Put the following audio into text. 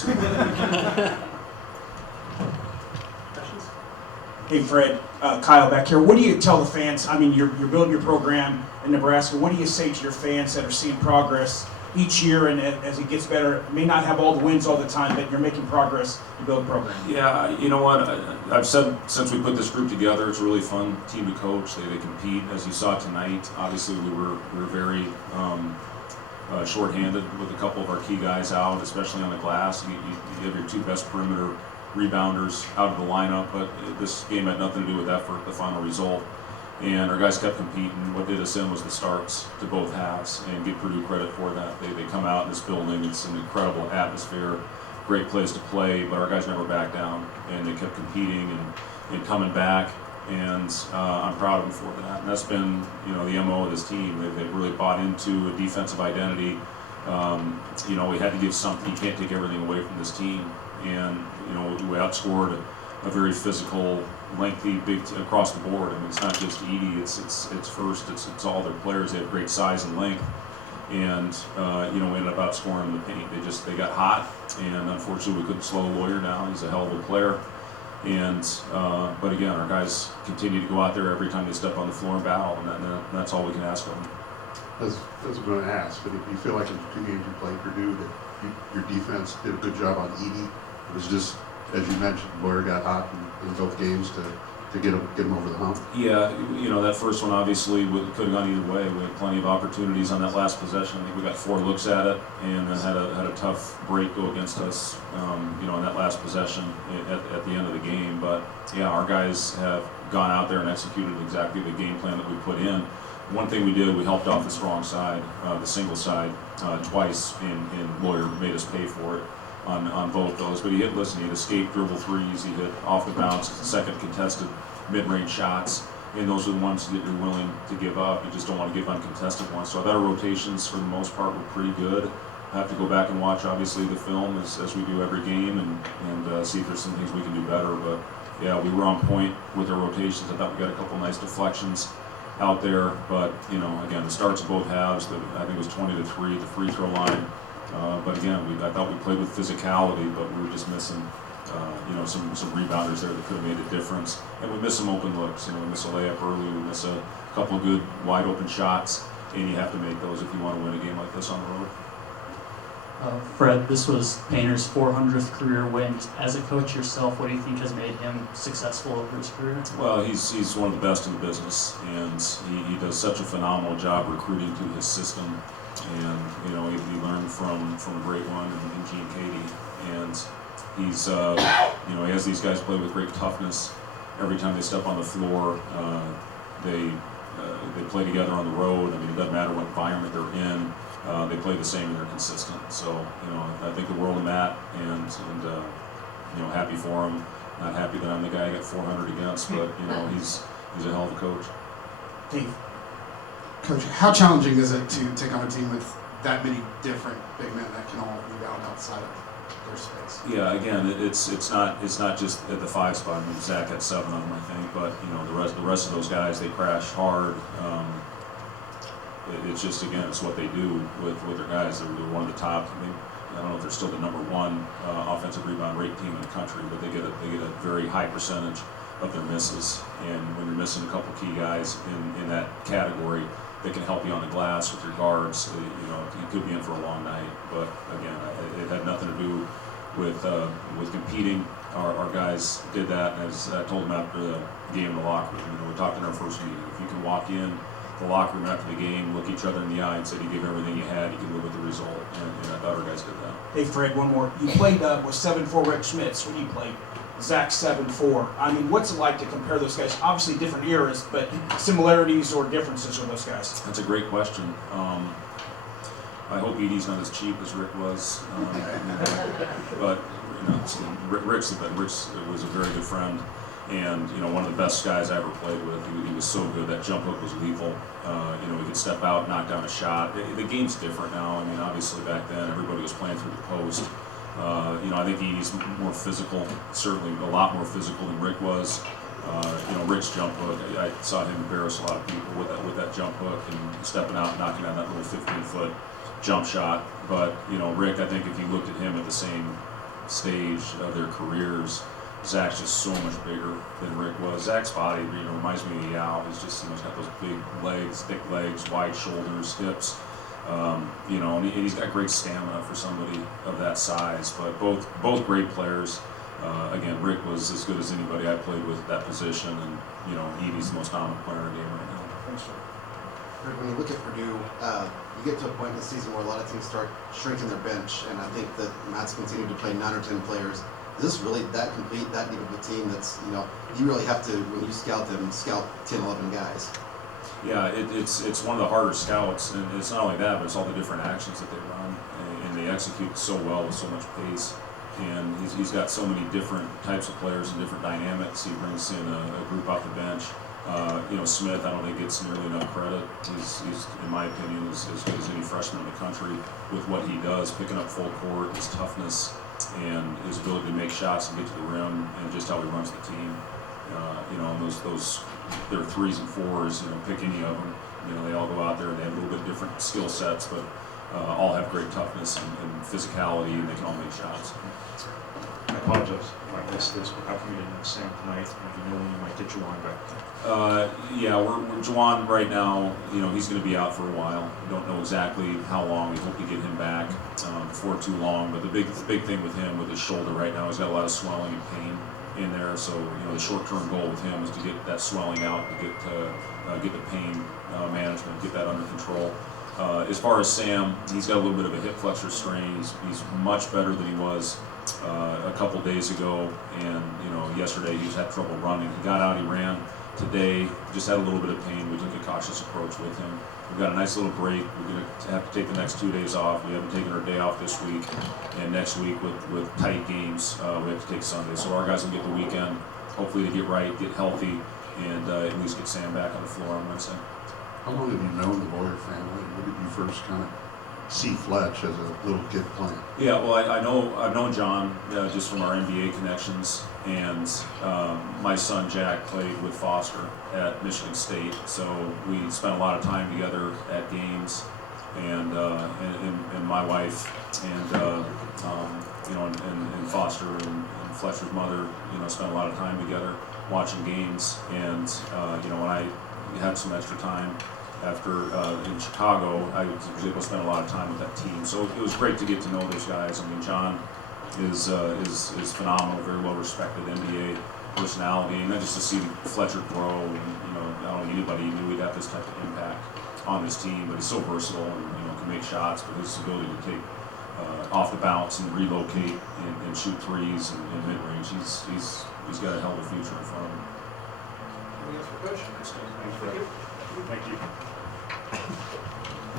games. Hey Fred, Kyle back here. What do you tell the fans? I mean, you're building your program in Nebraska. What do you say to your fans that are seeing progress each year, and as it gets better, may not have all the wins all the time, but you're making progress to build a program? Yeah, you know what? I've said since we put this group together, it's a really fun team to coach. They compete, as you saw tonight. Obviously, we were very shorthanded with a couple of our key guys out, especially on the glass. You have your two best perimeter rebounders out of the lineup, but this game had nothing to do with effort, the final result. And our guys kept competing. What did us in was the starts to both halves, and give Purdue credit for that. They come out in this building, it's an incredible atmosphere, great place to play, but our guys never backed down, and they kept competing and coming back, and I'm proud of them for that. And that's been, you know, the MO of this team. They've really bought into a defensive identity. You know, we had to give something. You can't take everything away from this team. And, you know, we outscored a very physical, lengthy, big across the board. I mean, it's not just Edie. It's first. It's all their players. They have great size and length, and you know, we ended up outscoring in the paint. They got hot, and unfortunately, we couldn't slow Lawyer down. He's a hell of a player, and but again, our guys continue to go out there every time they step on the floor and battle, and that's all we can ask of them. That's what I'm going to ask. But if you feel like in the 2 games you played Purdue that your defense did a good job on Edie, it was just, as you mentioned, Lawyer got hot in both games to get him over the hump. Yeah, you know, that first one obviously could have gone either way. We had plenty of opportunities on that last possession. I think we got 4 looks at it, and then had a tough break go against us, you know, in that last possession at the end of the game. But yeah, our guys have gone out there and executed exactly the game plan that we put in. One thing we did, we helped off the strong side, the single side, twice, and Lawyer made us pay for it on both those. But he hit escaped dribble threes, he hit off the bounce, second contested mid-range shots, and those are the ones that you're willing to give up. You just don't want to give uncontested ones. So I thought our rotations, for the most part, were pretty good. I have to go back and watch, obviously, the film as we do every game, and see if there's some things we can do better. But yeah, we were on point with our rotations. I thought we got a couple nice deflections out there, but you know, again, the starts of both halves, I think it was 20-3 at the free throw line. But again, I thought we played with physicality, but we were just missing, you know, some rebounders there that could have made a difference. And we miss some open looks. You know, we miss a layup early, we miss a couple of good wide open shots, and you have to make those if you want to win a game like this on the road. Fred, this was Painter's 400th career win. As a coach yourself, what do you think has made him successful over his career? Well, he's one of the best in the business, and he does such a phenomenal job recruiting to his system. And you know, he learned from a great one in Gene Katie, and he's you know, he has these guys play with great toughness. Every time they step on the floor, they play together on the road. I mean, it doesn't matter what environment they're in. They play the same and they're consistent. So, you know, I think the world of Matt, and you know, happy for him. Not happy that I'm the guy I got 400 against, but you know, he's a hell of a coach. Dave. Coach, how challenging is it to take on a team with that many different big men that can all rebound outside of their space? Yeah, again, it's not just at the 5 spot. I mean, Zach had 7 of them, I think, but you know, the rest of those guys, they crash hard. It's just, again, it's what they do with their guys. They're one of the top. I don't know if they're still the #1 offensive rebound rate team in the country, but they get a very high percentage of their misses. And when you're missing a couple key guys in that category that can help you on the glass with your guards, you know, you could be in for a long night. But again, it had nothing to do with competing. Our guys did that, and as I told them after the game in the locker room, you know, we talked in our first meeting. If you can walk in the locker room after the game, look each other in the eye, and say you gave everything you had, you can live with the result. And I thought our guys did that. Hey Fred, one more. You played with 7'4" Rick Schmitz when you played. Zach 7'4". I mean, what's it like to compare those guys? Obviously different eras, but similarities or differences with those guys? That's a great question. I hope Edie's not as cheap as Rick was, but you know, Rick was a very good friend, and you know, one of the best guys I ever played with. He was so good. That jump hook was lethal. You know, he could step out, knock down a shot. The game's different now. I mean, obviously back then everybody was playing through the post. You know, I think Edie's more physical, certainly a lot more physical than Rick was. You know, Rick's jump hook, I saw him embarrass a lot of people with that jump hook and stepping out and knocking down that little 15-foot jump shot. But, you know, Rick, I think if you looked at him at the same stage of their careers, Zach's just so much bigger than Rick was. Zach's body, reminds me of Yao. He's just, he's got those big legs, thick legs, wide shoulders, hips. And he's got great stamina for somebody of that size. But both great players. Again, Rick was as good as anybody I played with at that position, and he's the most dominant player in the game right now. Thanks, sir. Rick, when you look at Purdue, you get to a point in the season where a lot of teams start shrinking their bench, and I think that Matt's continued to play 9 or 10 players. Is this really that complete, that deep of a team that's, you really have to, when you scout them, scout 10, 11 guys? Yeah, it's one of the harder scouts, and it's not only that, but it's all the different actions that they run, and they execute so well with so much pace. And he's got so many different types of players and different dynamics. He brings in a group off the bench. Smith, I don't think gets nearly enough credit. He's in my opinion, as good as any freshman in the country with what he does, picking up full court, his toughness, and his ability to make shots and get to the rim, and just how he runs the team. Those their 3s and 4s, pick any of them. They all go out there and they have a little bit different skill sets, but all have great toughness and physicality, and they can all make shots. I apologize if I missed this, but how come you didn't have Sam tonight? And you know when you might get Juwan back? We're Juwan right now. He's going to be out for a while. We don't know exactly how long. We hope to get him back before too long. But the big thing with him, with his shoulder right now, he's got a lot of swelling and pain in there. So the short-term goal with him is to get that swelling out, to get the pain management, get that under control. As far as Sam, he's got a little bit of a hip flexor strain. He's much better than he was a couple days ago, and yesterday he just had trouble running. He got out, he ran. Today, just had a little bit of pain. We took a cautious approach with him. We've got a nice little break. We're going to have to take the next 2 days off. We haven't taken our day off this week, and next week with tight games, we have to take Sunday. So our guys will get the weekend, hopefully to get right, get healthy, and at least get Sam back on the floor on Wednesday. How long have you known the Boyer family? When did you first kind of see Fletch as a little kid playing? Yeah, well, I've known John just from our NBA connections, and my son Jack played with Foster at Michigan State, so we spent a lot of time together at games, and my wife and and Foster and Fletcher's mother, spent a lot of time together watching games, and when I had some extra time after in Chicago, I was able to spend a lot of time with that team. So it was great to get to know those guys. I mean, John is phenomenal, very well respected NBA personality, and then just to see Fletcher grow, and I don't think anybody knew he'd have this type of impact on his team. But he's so versatile and can make shots. But his ability to take off the bounce and relocate and shoot threes and mid range, he's got a hell of a future in front of him. Any other questions? Thank you.